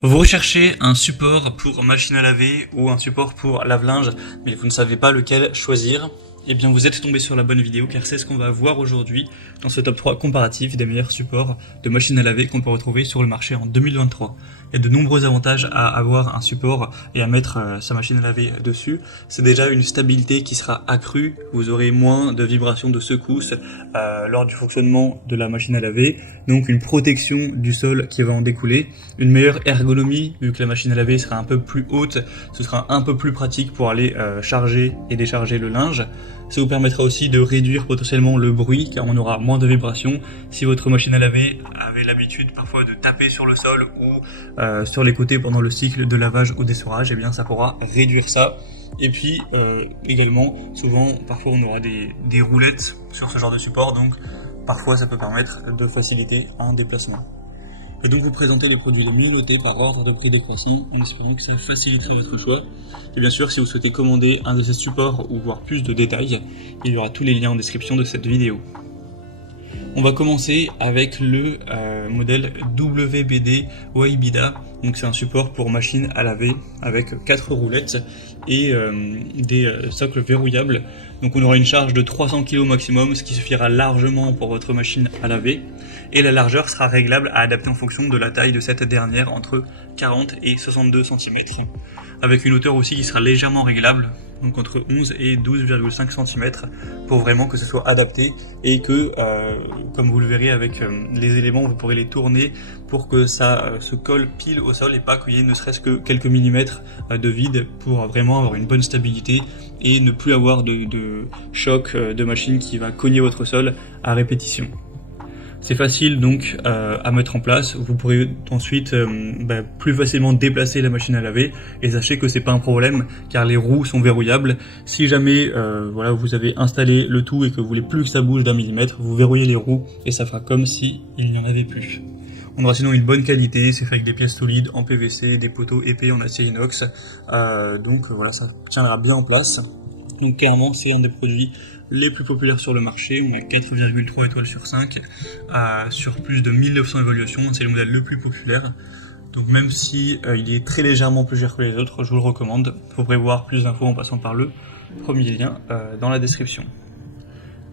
Vous recherchez un support pour machine à laver ou un support pour lave-linge, mais vous ne savez pas lequel choisir. Eh bien vous êtes tombé sur la bonne vidéo car c'est ce qu'on va voir aujourd'hui dans ce top 3 comparatif des meilleurs supports de machine à laver qu'on peut retrouver sur le marché en 2023. Il y a de nombreux avantages à avoir un support et à mettre sa machine à laver dessus. C'est déjà une stabilité qui sera accrue, vous aurez moins de vibrations, de secousses lors du fonctionnement de la machine à laver, donc une protection du sol qui va en découler, une meilleure ergonomie vu que la machine à laver sera un peu plus haute, ce sera un peu plus pratique pour aller charger et décharger le linge. Ça vous permettra aussi de réduire potentiellement le bruit car on aura moins de vibrations. Si votre machine à laver avait l'habitude parfois de taper sur le sol ou sur les côtés pendant le cycle de lavage ou d'essorage, eh bien ça pourra réduire ça. Et puis également, souvent, parfois on aura des roulettes sur ce genre de support, donc parfois ça peut permettre de faciliter un déplacement. Et donc vous présentez les produits les mieux notés par ordre de prix décroissant en espérant que ça facilitera votre choix. Et bien sûr, si vous souhaitez commander un de ces supports ou voir plus de détails, il y aura tous les liens en description de cette vidéo. On va commencer avec le modèle WBD Waibida. Donc c'est un support pour machine à laver avec 4 roulettes et des socles verrouillables. Donc on aura une charge de 300 kg maximum, ce qui suffira largement pour votre machine à laver. Et la largeur sera réglable à adapter en fonction de la taille de cette dernière, entre 40 et 62 cm. Avec une hauteur aussi qui sera légèrement réglable, donc entre 11 et 12,5 cm, pour vraiment que ce soit adapté et que, comme vous le verrez avec les éléments, vous pourrez les tourner pour que ça se colle pile au sol et pas qu'il y ait ne serait-ce que quelques millimètres de vide pour vraiment avoir une bonne stabilité et ne plus avoir de choc de machine qui va cogner votre sol à répétition. C'est facile donc à mettre en place, vous pourrez ensuite plus facilement déplacer la machine à laver et sachez que c'est pas un problème car les roues sont verrouillables. Si jamais voilà, vous avez installé le tout et que vous voulez plus que ça bouge d'un millimètre, vous verrouillez les roues et ça fera comme si il n'y en avait plus. On aura sinon une bonne qualité, c'est fait avec des pièces solides en PVC, des poteaux épais en acier inox, donc voilà, ça tiendra bien en place. Donc clairement c'est un des produits les plus populaires sur le marché, on a 4,3 étoiles sur 5 sur plus de 1900 évaluations, c'est le modèle le plus populaire. Donc même si il est très légèrement plus cher que les autres, je vous le recommande. Vous pourrez voir plus d'infos en passant par le premier lien dans la description.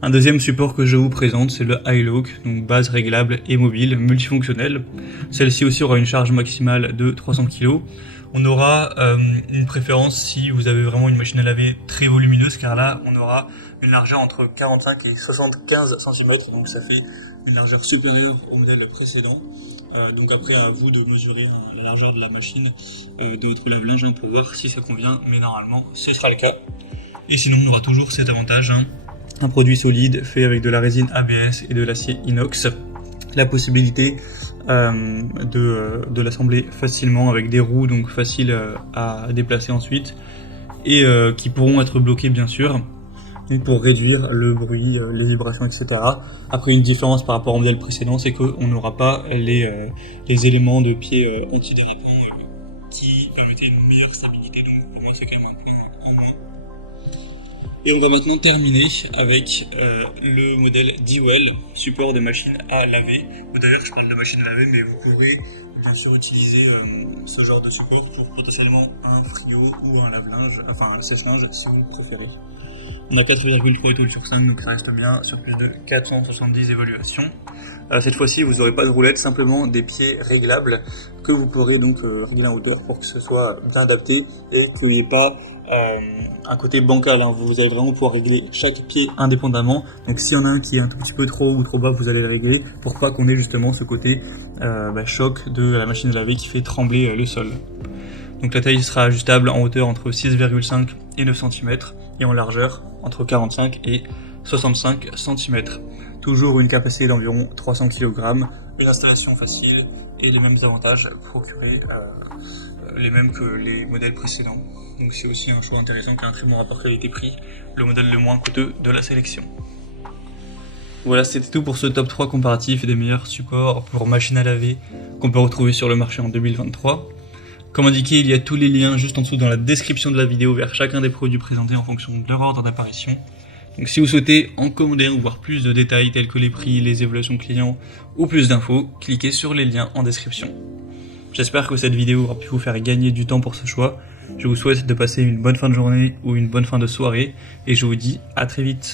Un deuxième support que je vous présente, c'est le iLock, donc base réglable et mobile, multifonctionnelle. Celle-ci aussi aura une charge maximale de 300 kg. On aura une préférence si vous avez vraiment une machine à laver très volumineuse, car là on aura une largeur entre 45 et 75 cm, donc ça fait une largeur supérieure au modèle précédent. Donc après à vous de mesurer la largeur de la machine de votre lave-linge pour voir si ça convient, mais normalement ce sera le cas. Et sinon on aura toujours cet avantage, un produit solide fait avec de la résine ABS et de l'acier inox, la possibilité de l'assembler facilement avec des roues donc faciles à déplacer ensuite et qui pourront être bloquées bien sûr pour réduire le bruit, les vibrations, etc. Après, une différence par rapport au modèle précédent, c'est qu'on n'aura pas les éléments de pied antidérapants qui permettaient une meilleure stabilité, donc pour moi c'est quand même un point en moins. Et on va maintenant terminer avec le modèle Dewell, support de machine à laver. D'ailleurs, je parle de machine à laver, mais vous pouvez bien sûr utiliser ce genre de support pour potentiellement un frigo ou un lave-linge, enfin un sèche-linge si vous préférez. On a 4,3 étoiles sur 5, donc ça reste bien sur plus de 470 évaluations. Cette fois-ci, vous n'aurez pas de roulette, simplement des pieds réglables que vous pourrez donc régler en hauteur pour que ce soit bien adapté et qu'il n'y ait pas un côté bancal. Vous allez vraiment pouvoir régler chaque pied indépendamment. Donc s'il y en a un qui est un tout petit peu trop haut ou trop bas, vous allez le régler pour pas qu'on ait justement ce côté choc de la machine à laver qui fait trembler le sol. Donc la taille sera ajustable en hauteur entre 6,5 et 9 cm et en largeur entre 45 et 65 cm. Toujours une capacité d'environ 300 kg, une installation facile et les mêmes avantages procurés, les mêmes que les modèles précédents. Donc c'est aussi un choix intéressant qui a un très bon rapport qualité-prix, le modèle le moins coûteux de la sélection. Voilà, c'était tout pour ce top 3 comparatif des meilleurs supports pour machine à laver qu'on peut retrouver sur le marché en 2023. Comme indiqué, il y a tous les liens juste en dessous dans la description de la vidéo vers chacun des produits présentés en fonction de leur ordre d'apparition. Donc si vous souhaitez en commander ou voir plus de détails tels que les prix, les évaluations clients ou plus d'infos, cliquez sur les liens en description. J'espère que cette vidéo aura pu vous faire gagner du temps pour ce choix. Je vous souhaite de passer une bonne fin de journée ou une bonne fin de soirée et je vous dis à très vite.